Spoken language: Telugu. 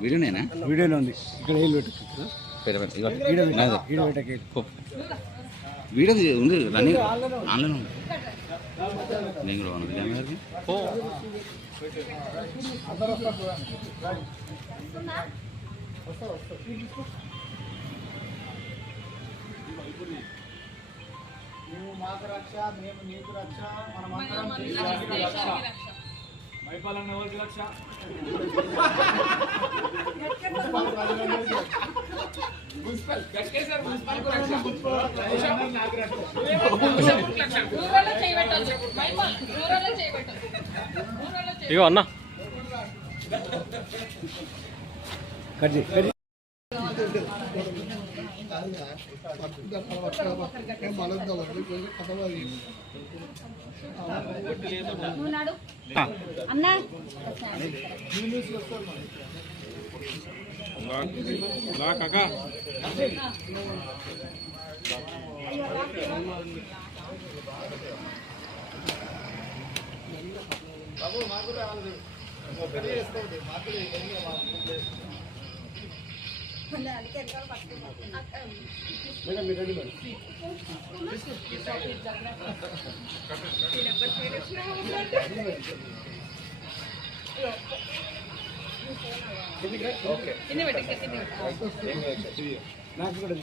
వీడియోనేనా? వీడియోనే ఉంది. ఇక్కడ వీడియో ఉంది రన్నింగ్ ఆన్లైన్ ఉంది. నేను కూడా ఉన్నది మేము మాకు రక్ష, మేము నీకు రక్ష, మనమందరం మైపాలన్న ఎవరికి రక్ష? ఇగో అన్న నాకు కూడా